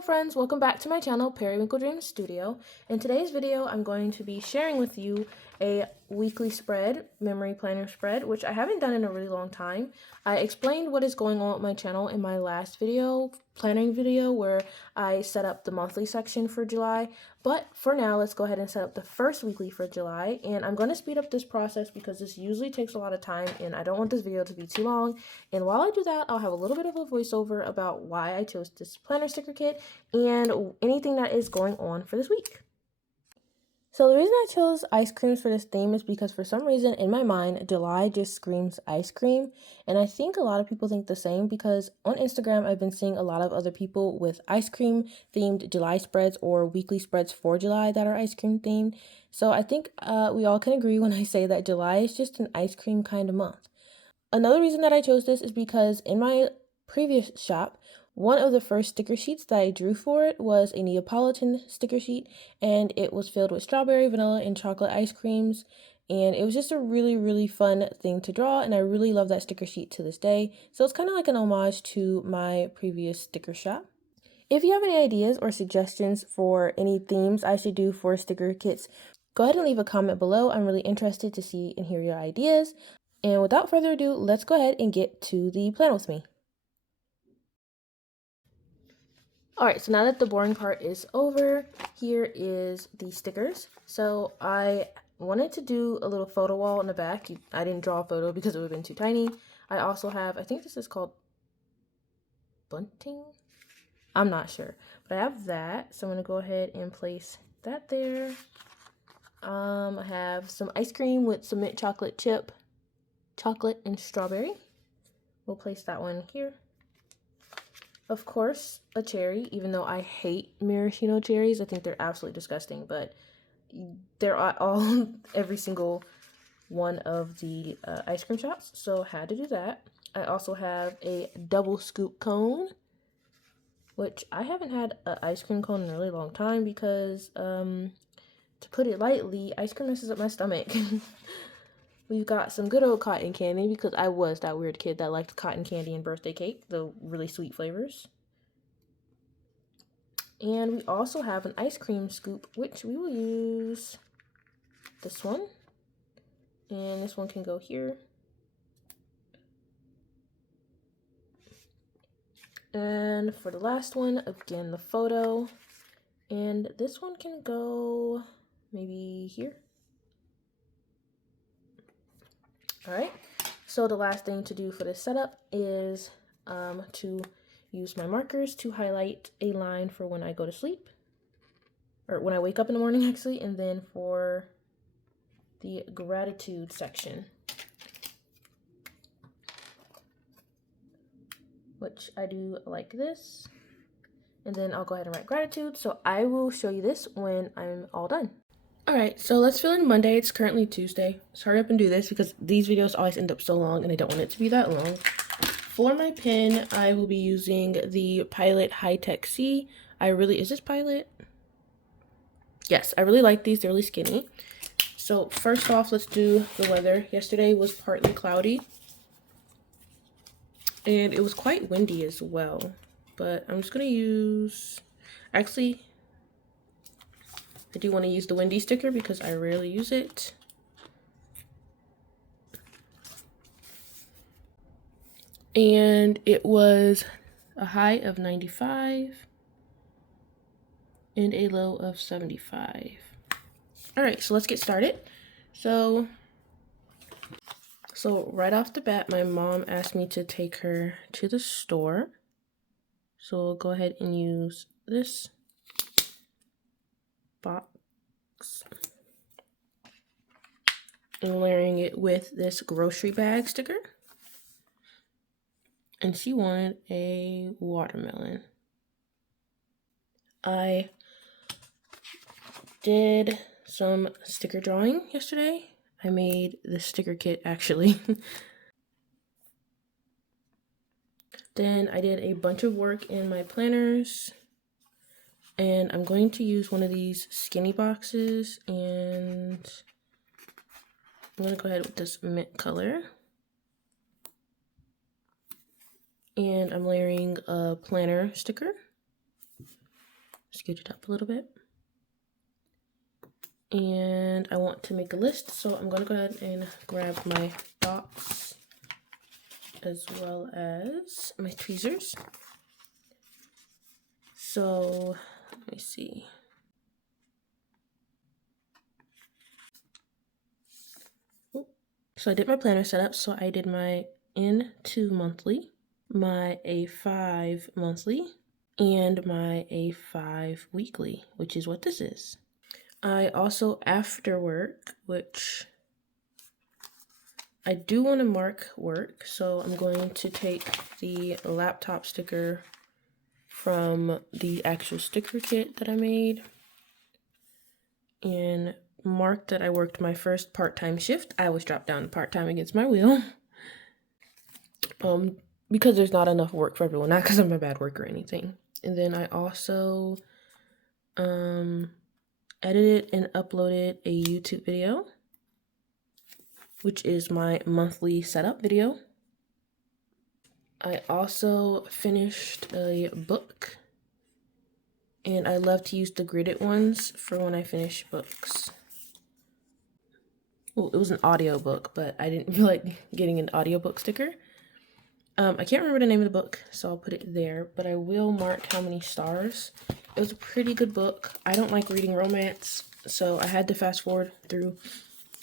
Hello friends, welcome back to my channel, Periwinkle Dreams Studio. In today's video, I'm going to be sharing with you a weekly spread, memory planner spread, which I haven't done in a really long time. I explained what is going on with my channel in my last video, planning video, where I set up the monthly section for July. But for now, let's go ahead and set up the first weekly for July. And I'm going to speed up this process because this usually takes a lot of time and I don't want this video to be too long. And while I do that, I'll have a little bit of a voiceover about why I chose this planner sticker kit and anything that is going on for this week. So the reason I chose ice creams for this theme is because for some reason in my mind, July just screams ice cream. And I think a lot of people think the same because on Instagram, I've been seeing a lot of other people with ice cream themed July spreads or weekly spreads for July that are ice cream themed. So I think we all can agree when I say that July is just an ice cream kind of month. Another reason that I chose this is because in my previous shop, one of the first sticker sheets that I drew for it was a Neapolitan sticker sheet, and it was filled with strawberry, vanilla, and chocolate ice creams, and it was just a really fun thing to draw, and I really love that sticker sheet to this day, so it's kind of like an homage to my previous sticker shop. If you have any ideas or suggestions for any themes I should do for sticker kits, go ahead and leave a comment below. I'm really interested to see and hear your ideas. And without further ado, let's go ahead and get to the plan with me. Alright, so now that the boring part is over, here is the stickers. So I wanted to do a little photo wall in the back. I didn't draw a photo because it would have been too tiny. I also have, I think this is called bunting? I'm not sure, but I have that. So I'm going to go ahead and place that there. I have some ice cream with some mint chocolate chip, chocolate and strawberry. We'll place that one here. Of course, a cherry, even though I hate maraschino cherries. I think they're absolutely disgusting, but they're all every single one of the ice cream shops, so had to do that. I also have a double scoop cone, which I haven't had an ice cream cone in a really long time because, to put it lightly, ice cream messes up my stomach. We've got some good old cotton candy because I was that weird kid that liked cotton candy and birthday cake, the really sweet flavors. And we also have an ice cream scoop, which we will use this one. And this one can go here. And for the last one, again, the photo. And this one can go maybe here. Alright, so the last thing to do for this setup is to use my markers to highlight a line for when I go to sleep, or when I wake up in the morning actually, and then for the gratitude section, which I do like this, and then I'll go ahead and write gratitude. So I will show you this when I'm all done. Alright, so let's fill in Monday. It's currently Tuesday. Let's hurry up and do this because these videos always end up so long and I don't want it to be that long. For my pen, I will be using the Pilot Hi-Tec-C. Is this Pilot? Yes, I really like these. They're really skinny. So first off, let's do the weather. Yesterday was partly cloudy. And it was quite windy as well. But I'm just going to use... Actually, I do want to use the windy sticker because I rarely use it. And it was a high of 95 and a low of 75. All right, so let's get started. So right off the bat, my mom asked me to take her to the store. So we'll go ahead and use this box and layering it with this grocery bag sticker. And she wanted a watermelon. I did some sticker drawing yesterday. I made the sticker kit actually. Then I did a bunch of work in my planners. And I'm going to use one of these skinny boxes, and I'm going to go ahead with this mint color. And I'm layering a planner sticker. scooch it up a little bit. And I want to make a list, so I'm gonna go ahead and grab my dots as well as my tweezers. So let me see. So I did my planner setup. So I did my N2 monthly, my A5 monthly, and my A5 weekly, which is what this is. I also, after work, which I do want to mark work, so I'm going to take the laptop sticker from the actual sticker kit that I made and mark that I worked my first part-time shift. I was dropped down to part-time against my will. Because there's not enough work for everyone, not because I'm a bad worker or anything. And then I also edited and uploaded a YouTube video, which is my monthly setup video. I also finished a book, and I love to use the gridded ones for when I finish books. Well, it was an audio book, but I didn't feel like getting an audiobook sticker. I can't remember the name of the book, so I'll put it there, but I will mark how many stars. It was a pretty good book. I don't like reading romance, so I had to fast forward through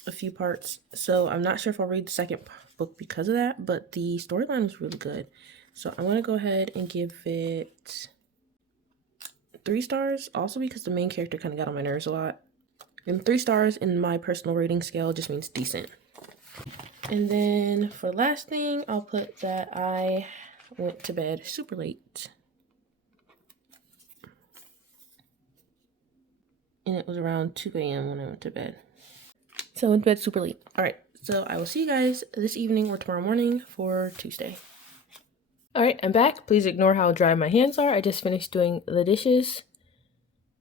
a few parts. So I'm not sure if I'll read the second book because of that, but the storyline was really good. So I'm going to go ahead and give it 3 stars, also because the main character kind of got on my nerves a lot. And 3 stars in my personal rating scale just means decent. And then for the last thing, I'll put that I went to bed super late. And it was around 2 a.m. when I went to bed. So I went to bed super late. All right, so I will see you guys this evening or tomorrow morning for Tuesday. All right, I'm back. Please ignore how dry my hands are. I just finished doing the dishes.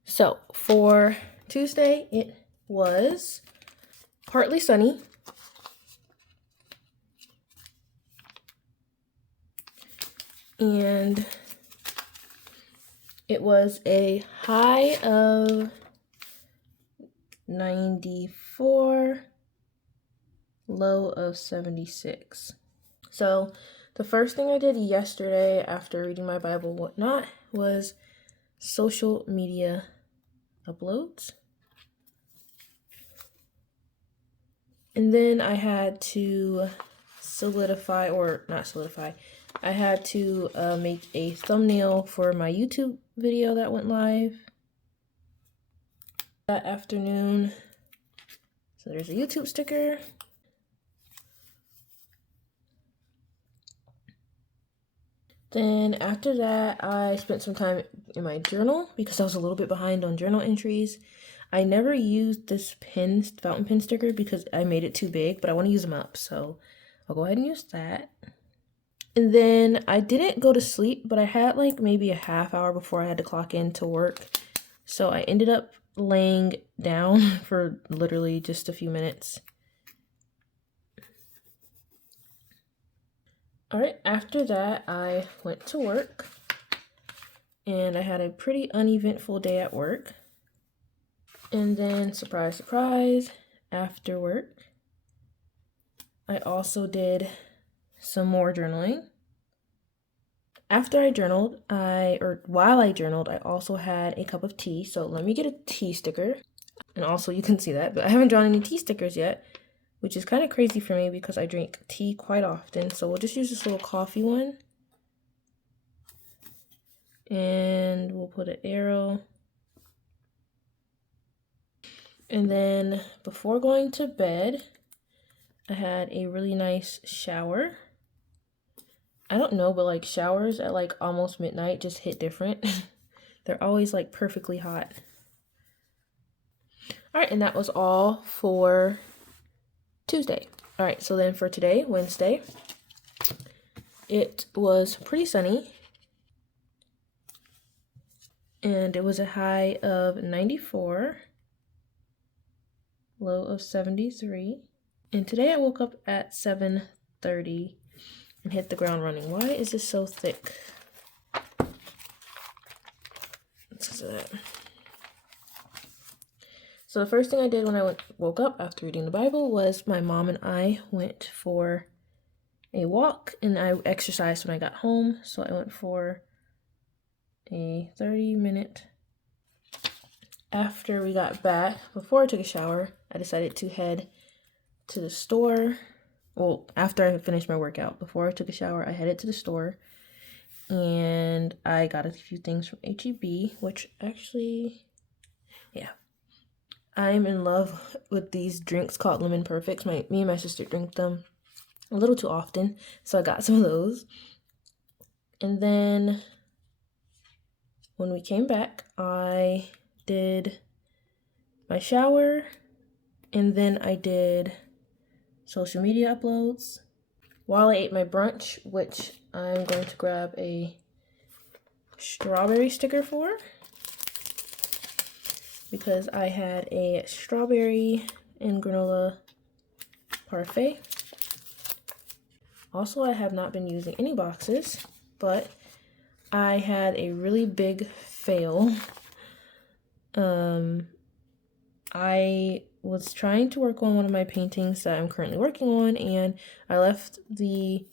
So for Tuesday, it was partly sunny. And it was a high of 94, low of 76. So the first thing I did yesterday after reading my Bible and whatnot was social media uploads. And then I had to I had to make a thumbnail for my YouTube video that went live that afternoon. So there's a YouTube sticker. Then after that, I spent some time in my journal because I was a little bit behind on journal entries. I never used this fountain pen sticker because I made it too big, but I want to use them up, so I'll go ahead and use that. And then I didn't go to sleep, but I had like maybe a half hour before I had to clock in to work. So I ended up laying down for literally just a few minutes. All right, after that, I went to work and I had a pretty uneventful day at work. And then, surprise, surprise, after work, I also did some more journaling. After I journaled, while I journaled, I also had a cup of tea. So let me get a tea sticker. And also you can see that, but I haven't drawn any tea stickers yet, which is kind of crazy for me because I drink tea quite often. So we'll just use this little coffee one. And we'll put an arrow. And then before going to bed, I had a really nice shower. I don't know, but like showers at like almost midnight just hit different. They're always like perfectly hot. All right, and that was all for Tuesday. All right, so then for today, Wednesday, it was pretty sunny. And it was a high of 94, low of 73. And today I woke up at 7:30 and hit the ground running. Why is this so thick? It's because of that. So the first thing I did when I woke up after reading the Bible was my mom and I went for a walk, and I exercised when I got home. So I went for a 30-minute. After we got back, before I took a shower, I decided to head to the store. Well, after I finished my workout, before I took a shower, I headed to the store and I got a few things from H-E-B, which actually, yeah. I'm in love with these drinks called Lemon Perfects. Me and my sister drink them a little too often, so I got some of those. And then when we came back, I did my shower, and then I did social media uploads while I ate my brunch, which I'm going to grab a strawberry sticker for, because I had a strawberry and granola parfait. Also, I have not been using any boxes, but I had a really big fail. I was trying to work on one of my paintings that I'm currently working on, and I left the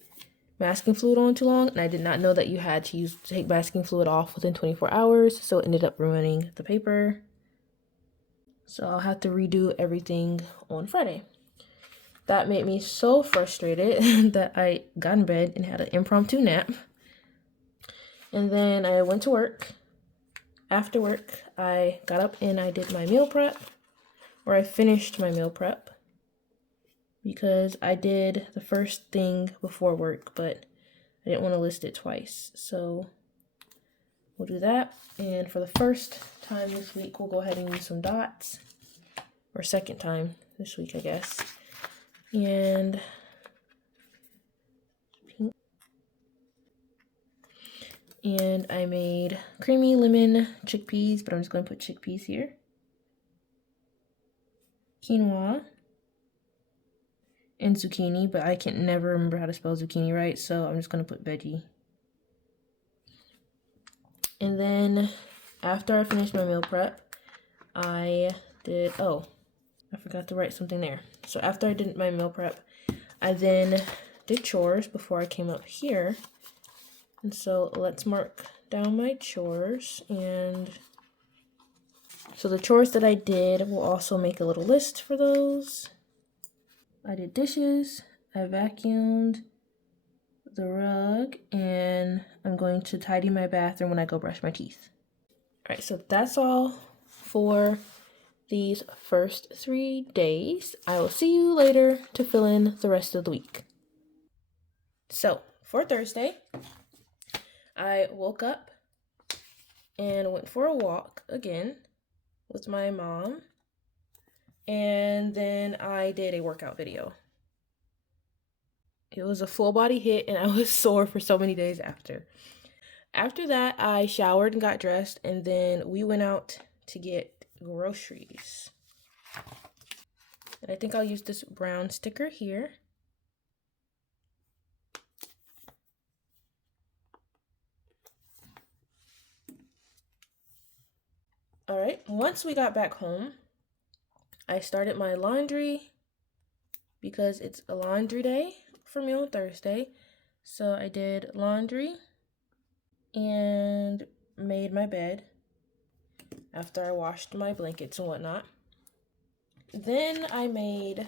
masking fluid on too long, and I did not know that you had to take masking fluid off within 24 hours, so it ended up ruining the paper. So I'll have to redo everything on Friday. That made me so frustrated that I got in bed and had an impromptu nap. And then I went to work. After work, I got up and I did my meal prep, or I finished my meal prep, because I did the first thing before work, but I didn't want to list it twice. So we'll do that. And for the first time this week, we'll go ahead and use some dots, or second time this week, I guess. And pink. And I made creamy lemon chickpeas, but I'm just going to put chickpeas here. Quinoa and zucchini, but I can never remember how to spell zucchini right, so I'm just going to put veggie. And then after I finished my meal prep, I forgot to write something there. So after I did my meal prep, I then did chores before I came up here. And so let's mark down my chores. And so the chores that I did, we'll also make a little list for those. I did dishes, I vacuumed the rug, and I'm going to tidy my bathroom when I go brush my teeth. All right, so that's all for these first 3 days. I will see you later to fill in the rest of the week. So for Thursday, I woke up and went for a walk again with my mom, and then I did a workout video. It was a full body hit, and I was sore for so many days after. After that, I showered and got dressed, and then we went out to get groceries. And I think I'll use this brown sticker here. All right, once we got back home, I started my laundry because it's a laundry day for me on Thursday. So I did laundry and made my bed after I washed my blankets and whatnot. Then I made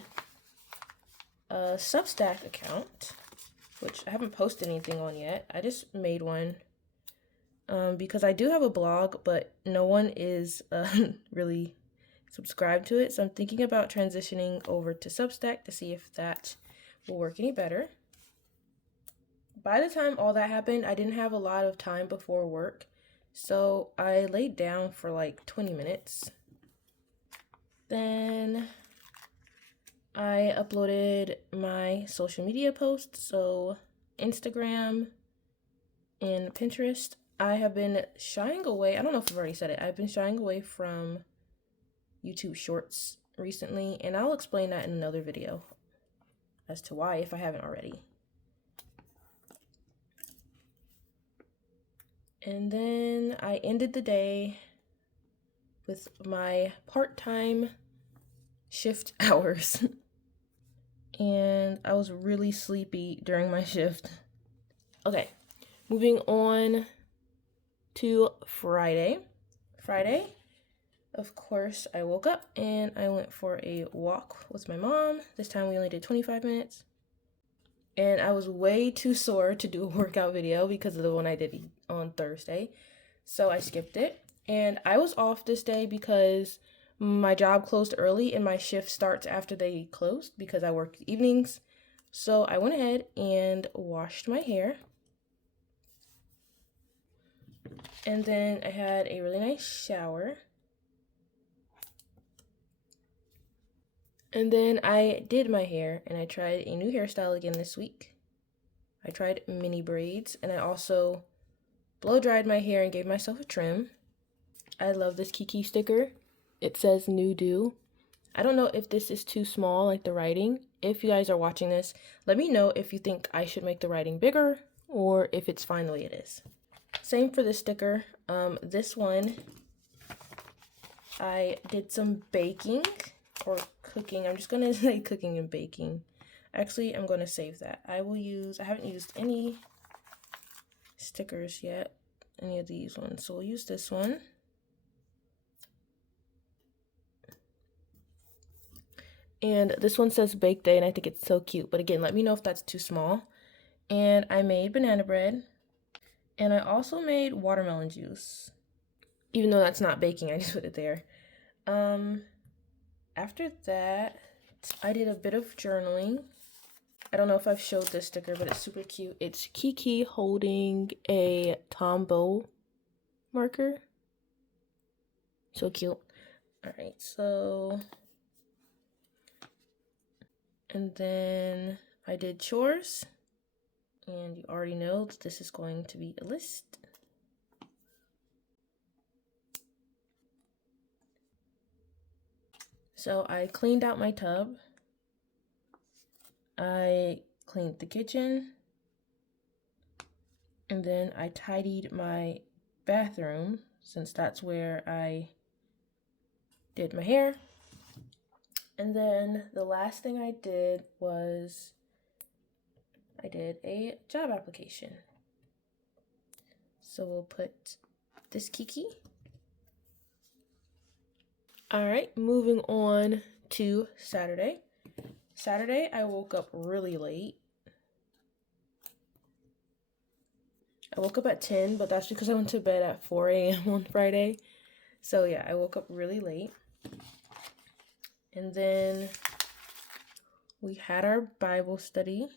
a Substack account, which I haven't posted anything on yet. I just made one because I do have a blog, but no one is really subscribed to it. So I'm thinking about transitioning over to Substack to see if that will work any better. By the time all that happened, I didn't have a lot of time before work, so I laid down for like 20 minutes. Then I uploaded my social media posts, so Instagram and Pinterest. I have been shying away, I don't know if I've already said it, I've been shying away from YouTube Shorts recently, and I'll explain that in another video as to why, if I haven't already. And then I ended the day with my part-time shift hours. And I was really sleepy during my shift. Okay, moving on to Friday. Friday, of course, I woke up and I went for a walk with my mom. This time we only did 25 minutes. And I was way too sore to do a workout video because of the one I did on Thursday. So I skipped it. And I was off this day because my job closed early and my shift starts after they closed because I work evenings. So I went ahead and washed my hair. And then I had a really nice shower. And then I did my hair and I tried a new hairstyle again this week. I tried mini braids and I also blow dried my hair and gave myself a trim. I love this Kiki sticker. It says new do. I don't know if this is too small, like the writing. If you guys are watching this, let me know if you think I should make the writing bigger or if it's fine the way it is. Same for this sticker. This one, I did some baking or cooking. I'm just gonna say cooking and baking. Actually, I'm gonna save that. I haven't used any stickers yet, any of these ones. So we'll use this one. And this one says bake day and I think it's so cute. But again, let me know if that's too small. And I made banana bread. And I also made watermelon juice. Even though that's not baking, I just put it there. After that, I did a bit of journaling. I don't know if I've showed this sticker, but it's super cute. It's Kiki holding a Tombow marker. So cute. Alright, so... And then I did chores. And you already know that this is going to be a list. So I cleaned out my tub. I cleaned the kitchen. And then I tidied my bathroom, since that's where I did my hair. And then the last thing I did was I did a job application. So we'll put this Kiki. Alright, moving on to Saturday. Saturday, I woke up really late. I woke up at 10, but that's because I went to bed at 4 a.m. on Friday. So yeah, I woke up really late. And then we had our Bible study.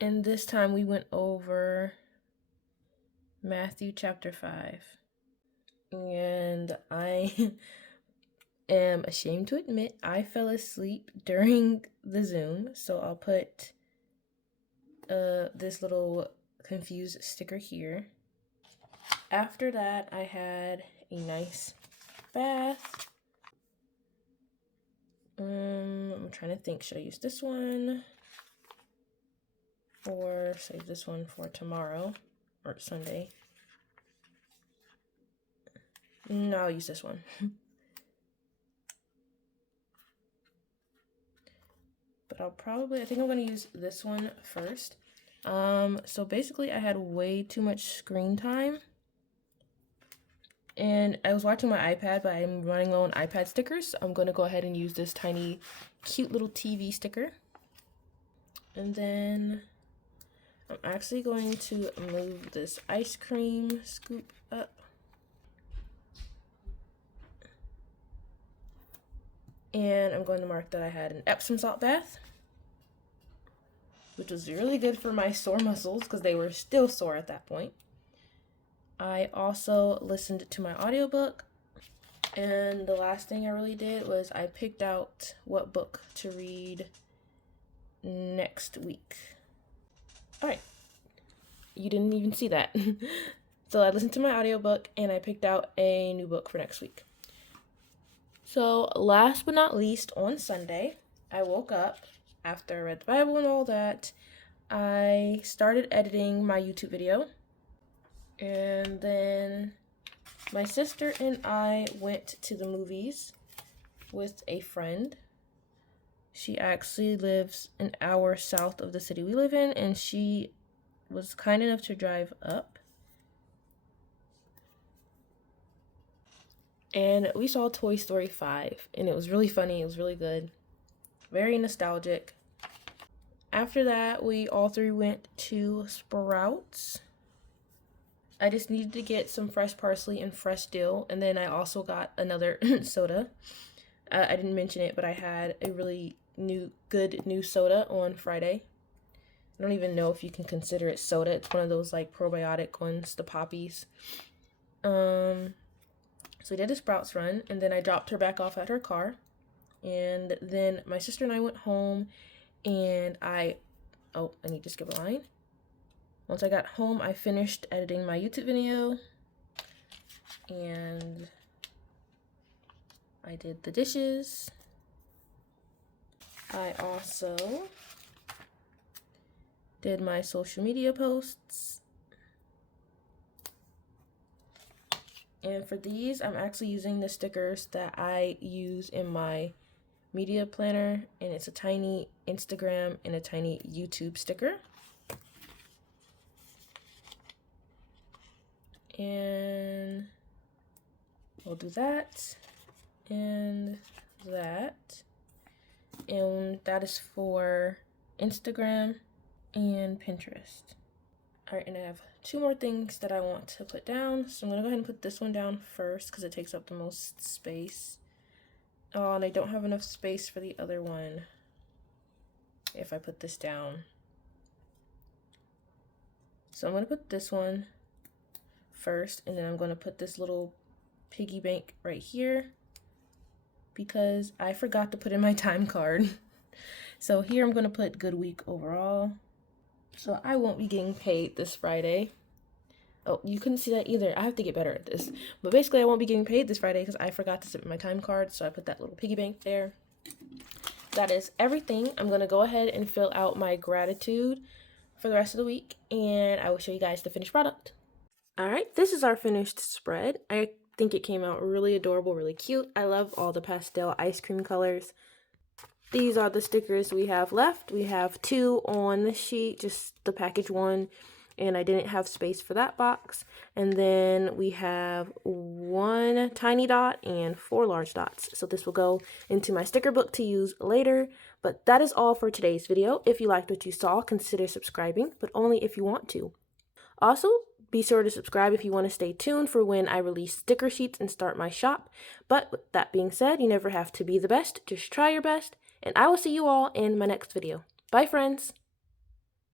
And this time we went over Matthew chapter 5. And I am ashamed to admit I fell asleep during the Zoom. So I'll put this little confused sticker here. After that, I had a nice bath. I'm trying to think, should I use this one? Or save this one for tomorrow or Sunday? No, I'll use this one. But I think I'm gonna use this one first. So basically I had way too much screen time. And I was watching my iPad, but I'm running low on iPad stickers. So I'm gonna go ahead and use this tiny, cute little TV sticker. And then I'm actually going to move this ice cream scoop up. And I'm going to mark that I had an Epsom salt bath, which was really good for my sore muscles because they were still sore at that point. I also listened to my audiobook. And the last thing I really did was I picked out what book to read next week. Alright, you didn't even see that. So I listened to my audiobook and I picked out a new book for next week. So last but not least, on Sunday, I woke up. after I read the Bible and all that, I started editing my YouTube video. And then my sister and I went to the movies with a friend. She actually lives an hour south of the city we live in, and she was kind enough to drive up. And we saw Toy Story 5, and it was really funny. It was really good. Very nostalgic. After that, we all three went to Sprouts. I just needed to get some fresh parsley and fresh dill, and then I also got another soda. I didn't mention it, but I had a really good new soda on Friday. I don't even know if you can consider it soda. It's one of those like probiotic ones, the poppies. So we did a Sprouts run, and then I dropped her back off at her car. And then my sister and I went home, and I need to skip a line. Once I got home, I finished editing my YouTube video, and I did the dishes. I also did my social media posts. And for these, I'm actually using the stickers that I use in my media planner, and it's a tiny Instagram and a tiny YouTube sticker. And we'll do that and that. And that is for Instagram and Pinterest. All right, and I have 2 more things that I want to put down. So I'm gonna go ahead and put this one down first because it takes up the most space. Oh, and I don't have enough space for the other one if I put this down. So I'm gonna put this one first, and then I'm gonna put this little piggy bank right here because I forgot to put in my time card. So here I'm gonna put good week overall. So I won't be getting paid this Friday. Oh, you couldn't see that either. I have to get better at this. But basically, I won't be getting paid this Friday because I forgot to submit my time card. So I put that little piggy bank there. That is everything. I'm going to go ahead and fill out my gratitude for the rest of the week. And I will show you guys the finished product. All right, this is our finished spread. I think it came out really adorable, really cute. I love all the pastel ice cream colors. These are the stickers we have left. We have 2 on the sheet, just the package 1, and I didn't have space for that box. And then we have 1 tiny dot and 4 large dots. So this will go into my sticker book to use later. But that is all for today's video. If you liked what you saw, consider subscribing, but only if you want to. Also, be sure to subscribe if you want to stay tuned for when I release sticker sheets and start my shop. But with that being said, you never have to be the best, just try your best. And I will see you all in my next video. Bye, friends!